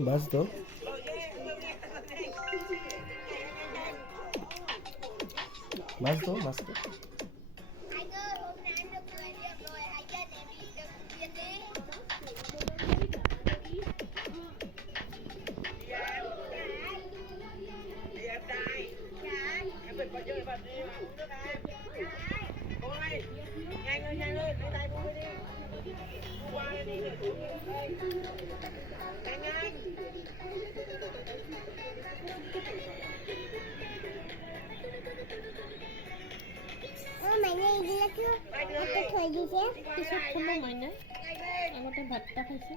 बस दो बस दो बस दो পিছত খাব মাইনা আগতে ভাতটা খাইছে